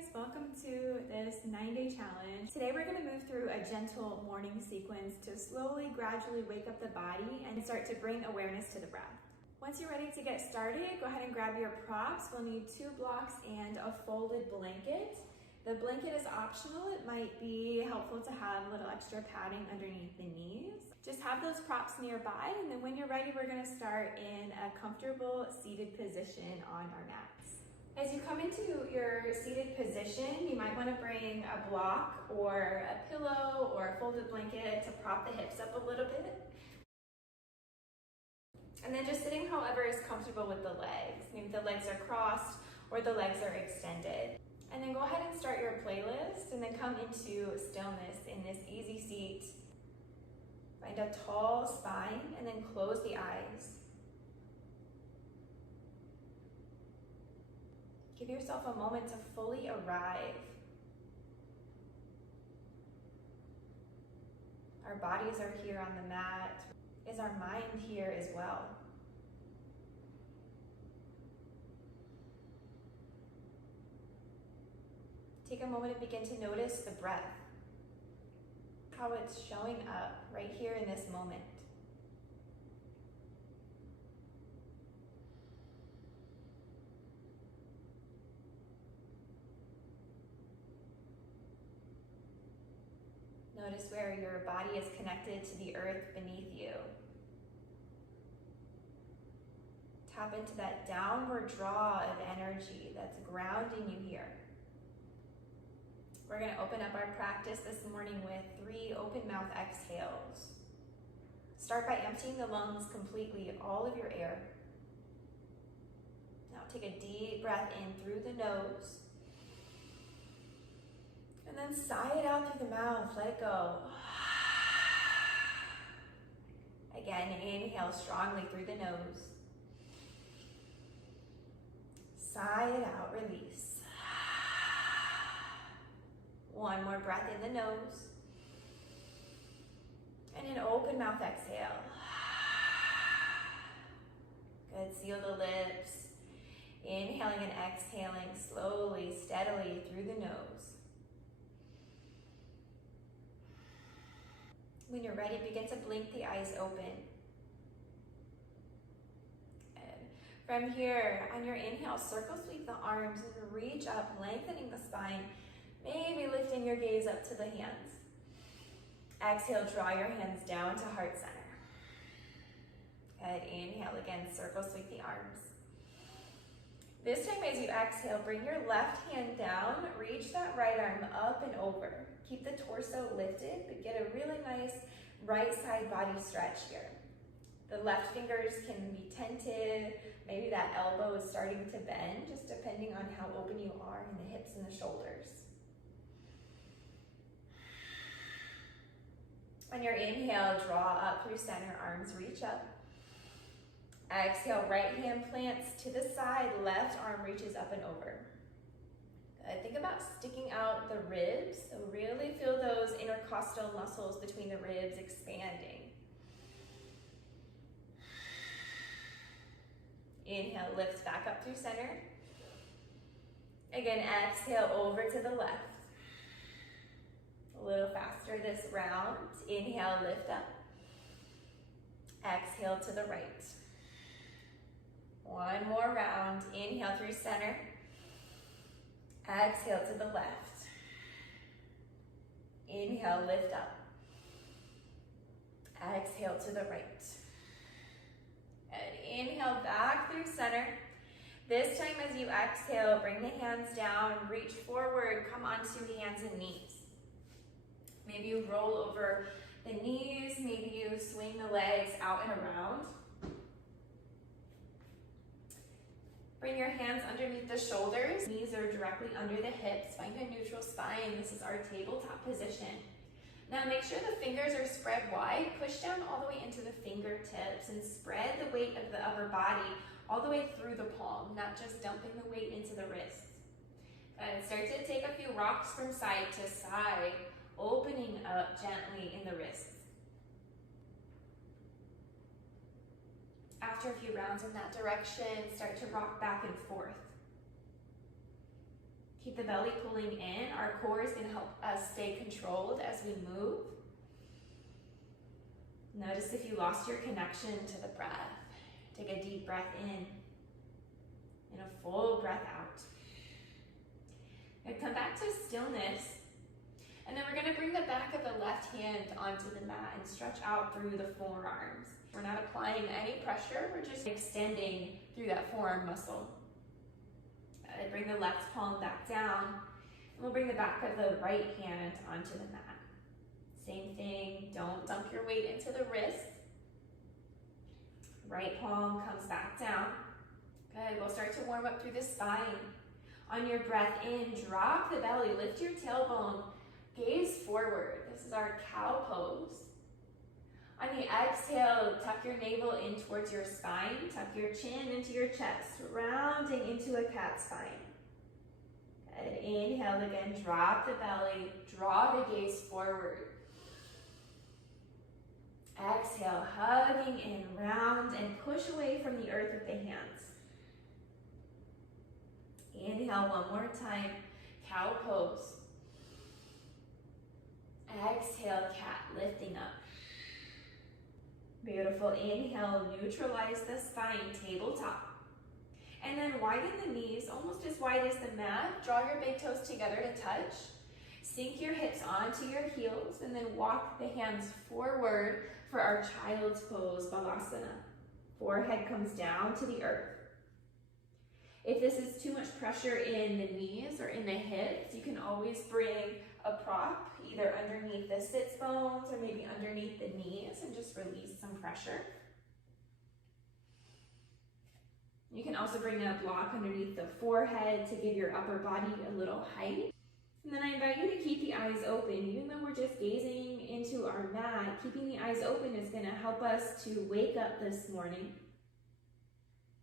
guys, welcome to this 9-day challenge. Today we're going to move through a gentle morning sequence to slowly, gradually wake up the body and start to bring awareness to the breath. Once you're ready to get started, go ahead and grab your props. We'll need 2 blocks and a folded blanket. The blanket is optional. It might be helpful to have a little extra padding underneath the knees. Just have those props nearby, and then when you're ready, we're going to start in a comfortable seated position on our mats. As you come into your seated position, you might want to bring a block or a pillow or a folded blanket to prop the hips up a little bit. And then just sitting however is comfortable with the legs. Maybe the legs are crossed or the legs are extended. And then go ahead and start your playlist and then come into stillness in this easy seat. Find a tall spine and then close the eyes. Give yourself a moment to fully arrive. Our bodies are here on the mat. Is our mind here as well? Take a moment and begin to notice the breath, how it's showing up right here in this moment. Notice where your body is connected to the earth beneath you. Tap into that downward draw of energy that's grounding you here. We're going to open up our practice this morning with 3 open mouth exhales. Start by emptying the lungs completely, all of your air. Now take a deep breath in through the nose. And then sigh it out through the mouth, let it go. Again, inhale strongly through the nose. Sigh it out, release. One more breath in the nose. And an open mouth exhale. Good, seal the lips. Inhaling and exhaling slowly, steadily through the nose. When you're ready, begin to blink the eyes open. And from here, on your inhale, circle sweep the arms and reach up, lengthening the spine, maybe lifting your gaze up to the hands. Exhale, draw your hands down to heart center. Good, inhale again, circle sweep the arms. This time as you exhale, bring your left hand down, reach that right arm up and over. Keep the torso lifted, but get a really nice right side body stretch here. The left fingers can be tented, maybe that elbow is starting to bend, just depending on how open you are in the hips and the shoulders. On your inhale, draw up through center, arms reach up. Exhale, right hand plants to the side, left arm reaches up and over. Good. Think about sticking out the ribs, so really feel those intercostal muscles between the ribs expanding. Inhale, lift back up through center. Again, exhale over to the left. A little faster this round. Inhale, lift up. Exhale to the right. One more round. Inhale through center. Exhale to the left. Inhale, lift up. Exhale to the right. And inhale back through center. This time as you exhale, bring the hands down, reach forward, come onto hands and knees. Maybe you roll over the knees, maybe you swing the legs out and around. Bring your hands underneath the shoulders. Knees are directly under the hips. Find a neutral spine. This is our tabletop position. Now make sure the fingers are spread wide. Push down all the way into the fingertips and spread the weight of the upper body all the way through the palm, not just dumping the weight into the wrists. And start to take a few rocks from side to side, opening up gently in the wrists. After a few rounds in that direction, start to rock back and forth. Keep the belly pulling in. Our core is going to help us stay controlled as we move. Notice if you lost your connection to the breath. Take a deep breath in and a full breath out. And come back to stillness. And then we're going to bring the back of the left hand onto the mat and stretch out through the forearms. We're not applying any pressure, we're just extending through that forearm muscle. Bring the left palm back down, and we'll bring the back of the right hand onto the mat. Same thing, don't dump your weight into the wrist. Right palm comes back down. Good, we'll start to warm up through the spine. On your breath in, drop the belly, lift your tailbone, gaze forward. This is our cow pose. On the exhale, tuck your navel in towards your spine, tuck your chin into your chest, rounding into a cat spine. Good. Inhale again, drop the belly, draw the gaze forward. Exhale, hugging in, round, and push away from the earth with the hands. Inhale one more time, cow pose. Exhale, cat, lifting up. Beautiful. Inhale, neutralize the spine, tabletop. And then widen the knees, almost as wide as the mat. Draw your big toes together to touch. Sink your hips onto your heels, and then walk the hands forward for our child's pose, Balasana. Forehead comes down to the earth. If this is too much pressure in the knees or in the hips, you can always bring a prop either underneath the sits bones or maybe underneath the knees and just release some pressure. You can also bring a block underneath the forehead to give your upper body a little height. And then I invite you to keep the eyes open. Even though we're just gazing into our mat, keeping the eyes open is going to help us to wake up this morning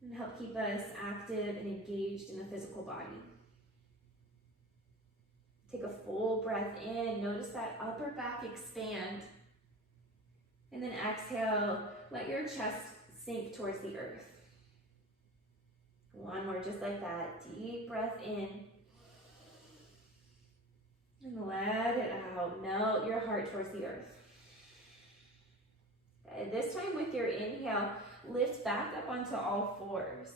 and help keep us active and engaged in the physical body. Take a full breath in. Notice that upper back expand. And then exhale, let your chest sink towards the earth. One more, just like that. Deep breath in. And let it out. Melt your heart towards the earth. And this time with your inhale, lift back up onto all fours.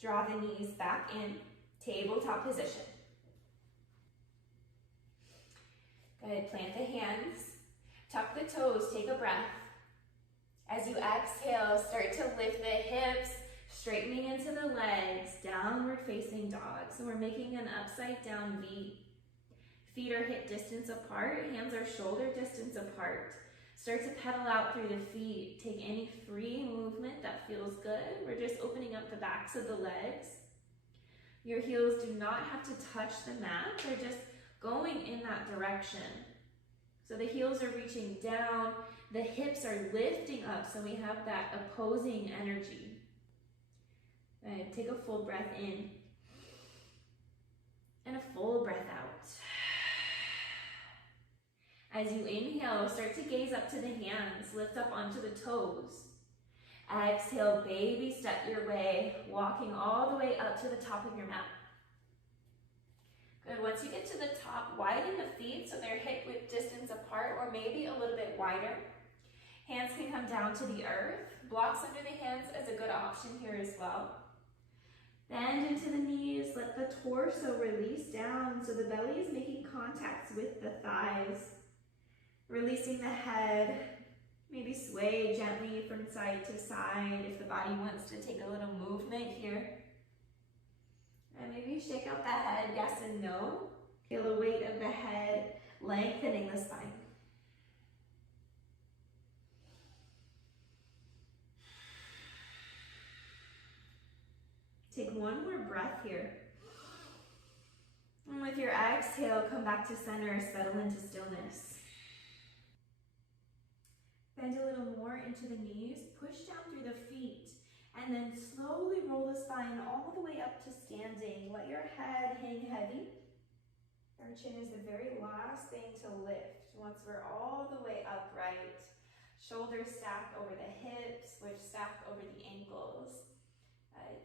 Draw the knees back in, tabletop position. Good, plant the hands, tuck the toes, take a breath. As you exhale, start to lift the hips, straightening into the legs, downward facing dog. So we're making an upside down V. Feet are hip distance apart, hands are shoulder distance apart. Start to pedal out through the feet. Take any free movement that feels good. We're just opening up the backs of the legs. Your heels do not have to touch the mat. They're just going in that direction. So the heels are reaching down. The hips are lifting up. So we have that opposing energy. Right, take a full breath in. And a full breath out. As you inhale, start to gaze up to the hands, lift up onto the toes. Exhale, baby step your way, walking all the way up to the top of your mat. Good, once you get to the top, widen the feet so they're hip width distance apart or maybe a little bit wider. Hands can come down to the earth. Blocks under the hands is a good option here as well. Bend into the knees, let the torso release down so the belly is making contact with the thighs. Releasing the head, maybe sway gently from side to side if the body wants to take a little movement here. And maybe shake out the head, yes and no. Feel the weight of the head lengthening the spine. Take one more breath here. And with your exhale, come back to center, settle into stillness. Bend a little more into the knees, push down through the feet, and then slowly roll the spine all the way up to standing. Let your head hang heavy. Our chin is the very last thing to lift once we're all the way upright. Shoulders stacked over the hips, which stack over the ankles.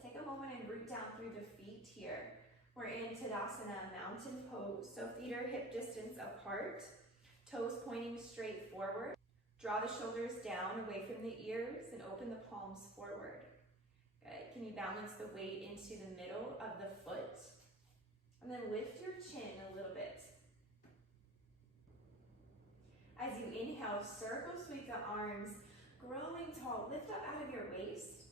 Take a moment and root down through the feet here. We're into Tadasana, mountain pose. So feet are hip distance apart, toes pointing straight forward. Draw the shoulders down away from the ears and open the palms forward. Good. Can you balance the weight into the middle of the foot? And then lift your chin a little bit. As you inhale, circle sweep the arms, growing tall. Lift up out of your waist.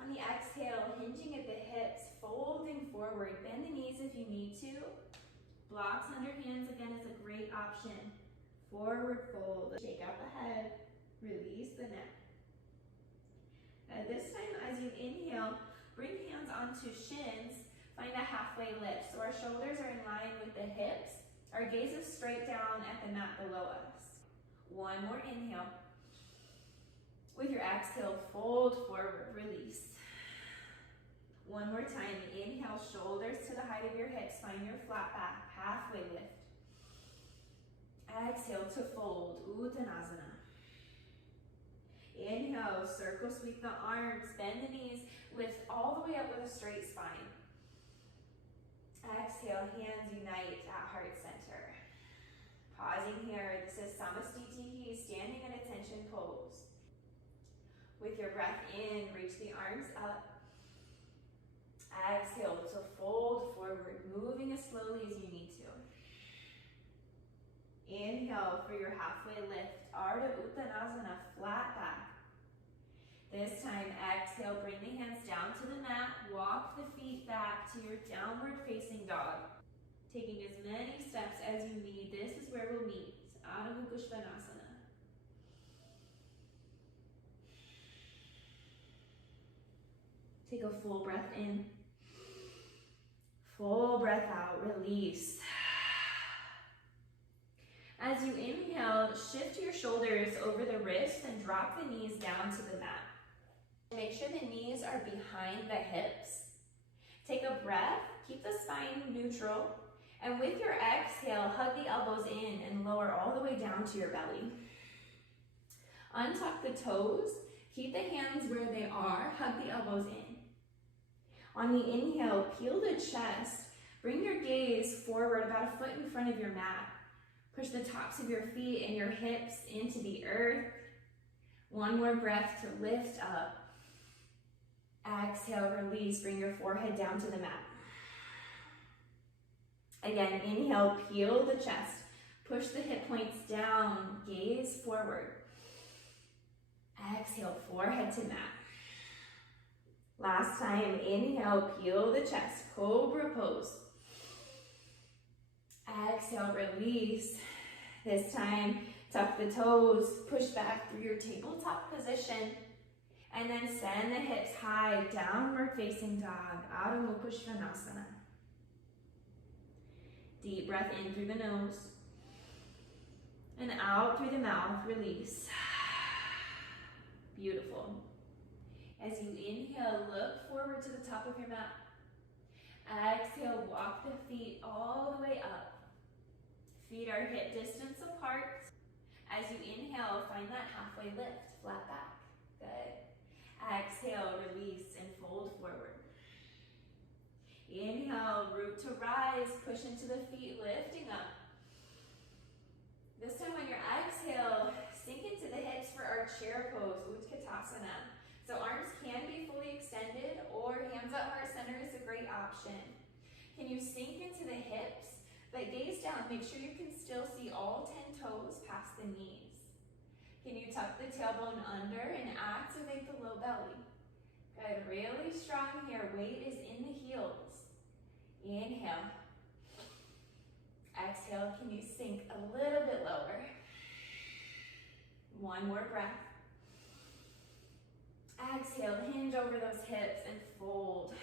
On the exhale, hinging at the hips, folding forward. Bend the knees if you need to. Blocks under hands again is a great option. Forward fold. Shake out the head. Release the neck. This time, as you inhale, bring hands onto shins. Find a halfway lift. So our shoulders are in line with the hips. Our gaze is straight down at the mat below us. One more inhale. With your exhale, fold forward, release. One more time, inhale, shoulders to the height of your hips. Find your flat back, halfway lift. Exhale to fold, Uttanasana. Inhale, circle sweep the arms, bend the knees, lift all the way up with a straight spine. Exhale, hands unite at heart center. Pausing here, this is Samastitihi, standing at attention pose. With your breath in, reach the arms up. Exhale to fold forward, moving as slowly as you need to. Inhale for your halfway lift, Ardha Uttanasana, flat back. This time, exhale, bring the hands down to the mat, walk the feet back to your downward facing dog. Taking as many steps as you need, this is where we'll meet, Adho Mukha Svanasana. Take a full breath in, full breath out, release. As you inhale, shift your shoulders over the wrists and drop the knees down to the mat. Make sure the knees are behind the hips. Take a breath, keep the spine neutral, and with your exhale, hug the elbows in and lower all the way down to your belly. Untuck the toes, keep the hands where they are, hug the elbows in. On the inhale, peel the chest, bring your gaze forward about a foot in front of your mat. Push the tops of your feet and your hips into the earth. One more breath to lift up. Exhale, release, bring your forehead down to the mat. Again, inhale, peel the chest. Push the hip points down, gaze forward. Exhale, forehead to mat. Last time, inhale, peel the chest, cobra pose. Exhale, release. This time, tuck the toes, push back through your tabletop position, and then send the hips high, downward facing dog, Adho Mukha Svanasana. Deep breath in through the nose, and out through the mouth, release. Beautiful. As you inhale, look forward to the top of your mat. Exhale, walk the feet all the way up. Feet are hip distance apart. As you inhale, find that halfway lift, flat back. Good. Exhale, release, and fold forward. Inhale, root to rise, push into the feet, lifting up. This time on your exhale, sink into the hips for our chair pose, Utkatasana. So arms can be fully extended, or hands at heart center is a great option. Can you sink into the hips, but gaze down, make sure you can still see all 10 toes past the knees. Can you tuck the tailbone under and activate the low belly? Good, really strong here, weight is in the heels. Inhale. Exhale, can you sink a little bit lower? One more breath. Exhale, hinge over those hips and fold.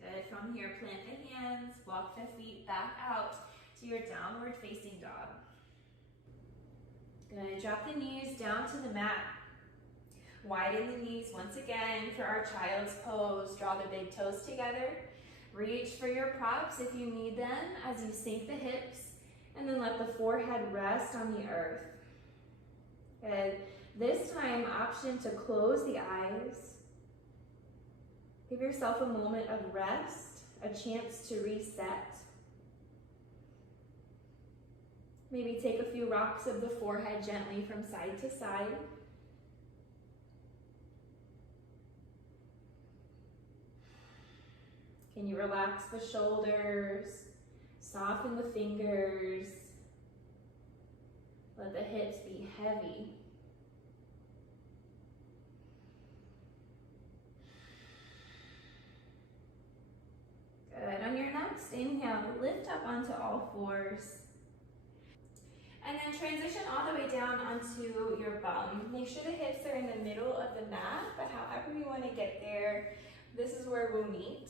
Good, from here, plant the hands, walk the feet back out to your downward facing dog. Good, drop the knees down to the mat. Widen the knees once again for our child's pose. Draw the big toes together. Reach for your props if you need them as you sink the hips, and then let the forehead rest on the earth. Good. This time, option to close the eyes. Give yourself a moment of rest a chance to reset. Maybe take a few rocks of the forehead gently from side to side. Can you relax the shoulders, soften the fingers, let the hips be heavy. Good. On your next inhale, lift up onto all fours. And then transition all the way down onto your bum. Make sure the hips are in the middle of the mat, but however you want to get there, this is where we'll meet.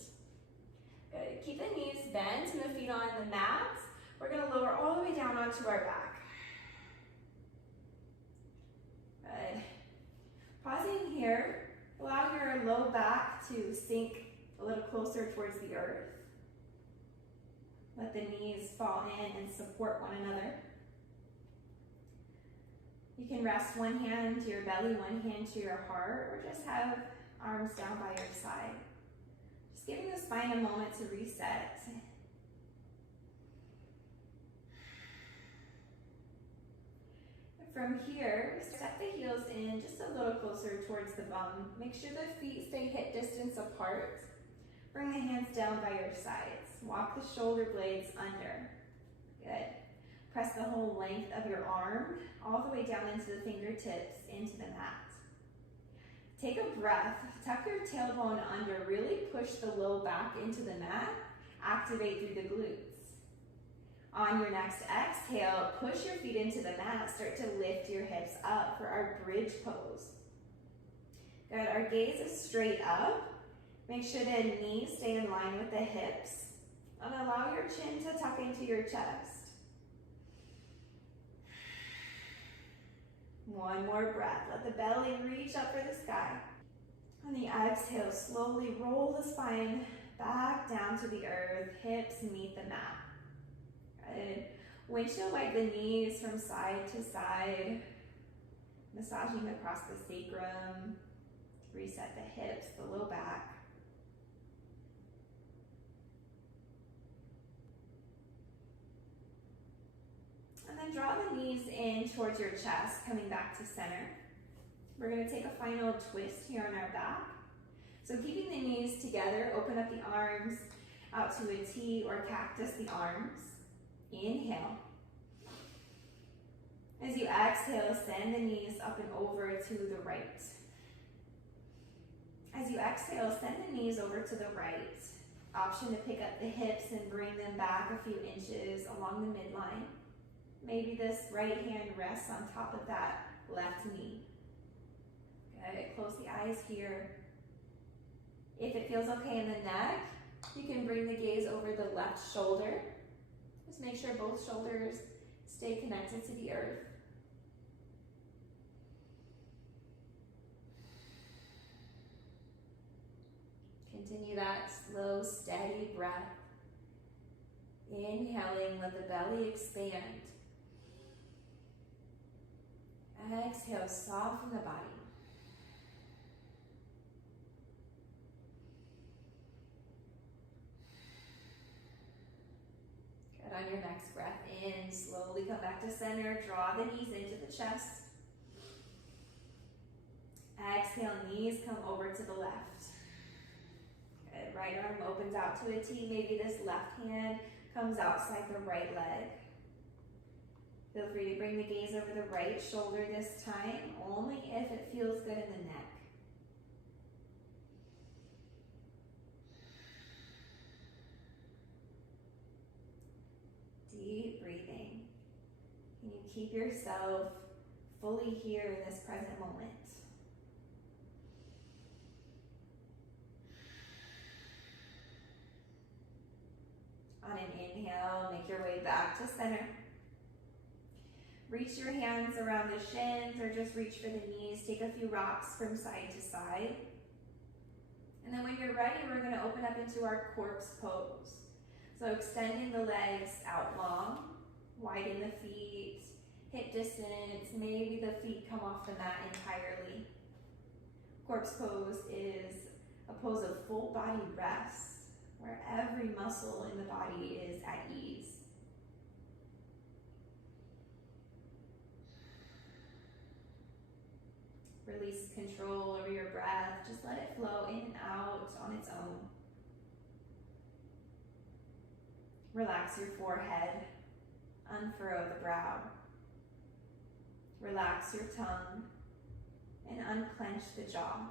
Good. Keep the knees bent and the feet on the mat. We're going to lower all the way down onto our back. Good. Pausing here, allow your low back to sink a little closer towards the earth. Let the knees fall in and support one another. You can rest one hand to your belly, one hand to your heart, or just have arms down by your side. Just giving the spine a moment to reset. From here, step the heels in just a little closer towards the bum. Make sure the feet stay hip distance apart. Bring the hands down by your sides. Walk the shoulder blades under. Good. Press the whole length of your arm all the way down into the fingertips, into the mat. Take a breath. Tuck your tailbone under. Really push the low back into the mat. Activate through the glutes. On your next exhale, push your feet into the mat. Start to lift your hips up for our bridge pose. Good. Our gaze is straight up. Make sure the knees stay in line with the hips. And allow your chin to tuck into your chest. One more breath. Let the belly reach up for the sky. On the exhale, slowly roll the spine back down to the earth. Hips meet the mat. Good. Windshield wipe the knees from side to side. Massaging across the sacrum. Reset the hips, the low back. And then draw the knees in towards your chest, coming back to center. We're going to take a final twist here on our back. So keeping the knees together, open up the arms out to a T or cactus the arms. Inhale. As you exhale, send the knees up and over to the right. As you exhale, send the knees over to the right. Option to pick up the hips and bring them back a few inches along the midline. Maybe this right hand rests on top of that left knee. Good. Close the eyes here. If it feels okay in the neck, you can bring the gaze over the left shoulder. Just make sure both shoulders stay connected to the earth. Continue that slow, steady breath. Inhaling, let the belly expand. Exhale, soften the body. Good. On your next breath in, slowly come back to center. Draw the knees into the chest. Exhale, knees come over to the left. Good. Right arm opens out to a T. Maybe this left hand comes outside the right leg. Feel free to bring the gaze over the right shoulder this time, only if it feels good in the neck. Deep breathing. Can you keep yourself fully here in this present moment? On an inhale, make your way back to center. Reach your hands around the shins or just reach for the knees. Take a few rocks from side to side. And then when you're ready, we're going to open up into our corpse pose. So extending the legs out long, widen the feet, hip distance, maybe the feet come off the mat entirely. Corpse pose is a pose of full body rest, where every muscle in the body is at ease. Release control over your breath. Just let it flow in and out on its own. Relax your forehead. Unfurrow the brow. Relax your tongue and unclench the jaw.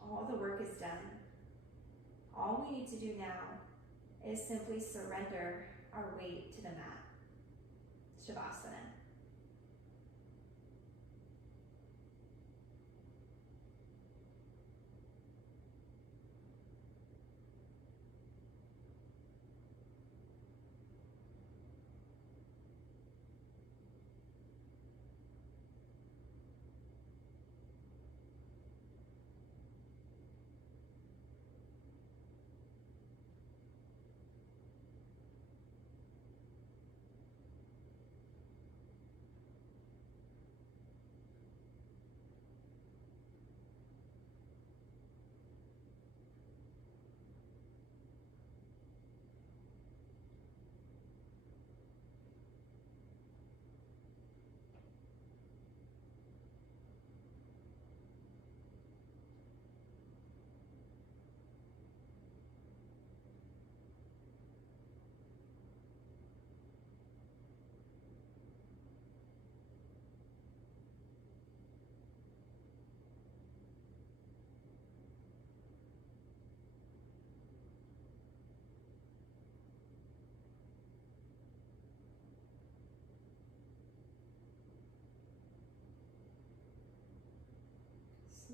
All the work is done. All we need to do now is simply surrender our weight to the mat. Savasana.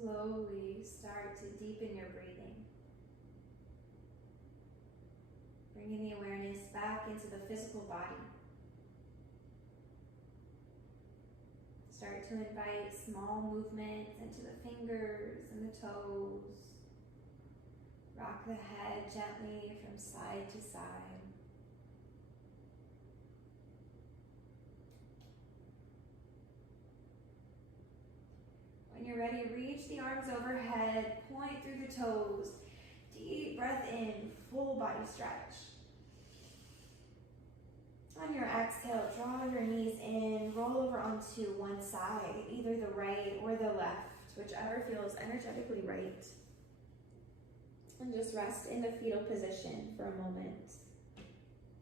Slowly start to deepen your breathing. Bringing the awareness back into the physical body. Start to invite small movements into the fingers and the toes. Rock the head gently from side to side. When you're ready, reach the arms overhead, point through the toes. Deep breath in, full body stretch. On your exhale, draw your knees in, roll over onto one side, either the right or the left, whichever feels energetically right. And just rest in the fetal position for a moment.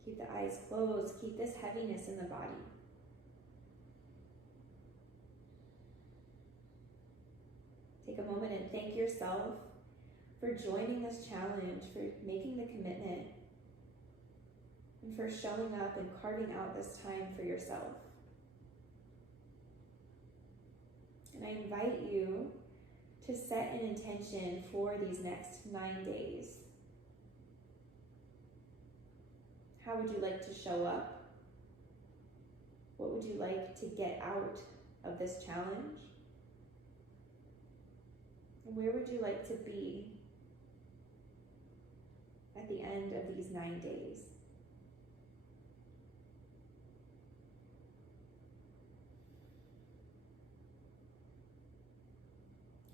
Keep the eyes closed, keep this heaviness in the body. Take a moment and thank yourself for joining this challenge, for making the commitment, and for showing up and carving out this time for yourself. And I invite you to set an intention for these next 9 days. How would you like to show up? What would you like to get out of this challenge? And where would you like to be at the end of these 9 days?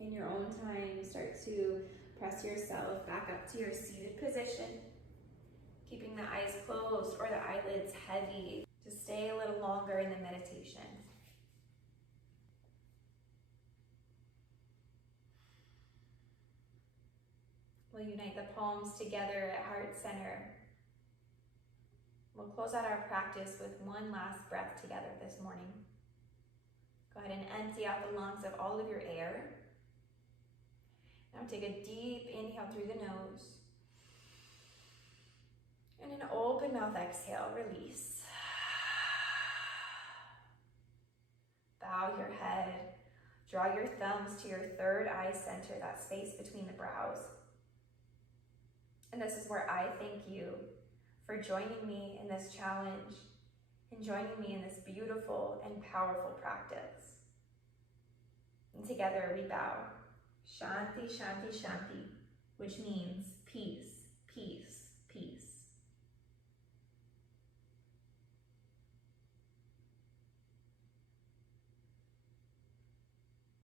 In your own time, start to press yourself back up to your seated position, keeping the eyes closed or the eyelids heavy to stay a little longer in the meditation. We'll unite the palms together at heart center. We'll close out our practice with one last breath together this morning. Go ahead and empty out the lungs of all of your air. Now take a deep inhale through the nose. And an open mouth exhale, release. Bow your head. Draw your thumbs to your third eye center, that space between the brows. And this is where I thank you for joining me in this challenge and joining me in this beautiful and powerful practice. And together we bow. Shanti, Shanti, Shanti, which means peace, peace, peace.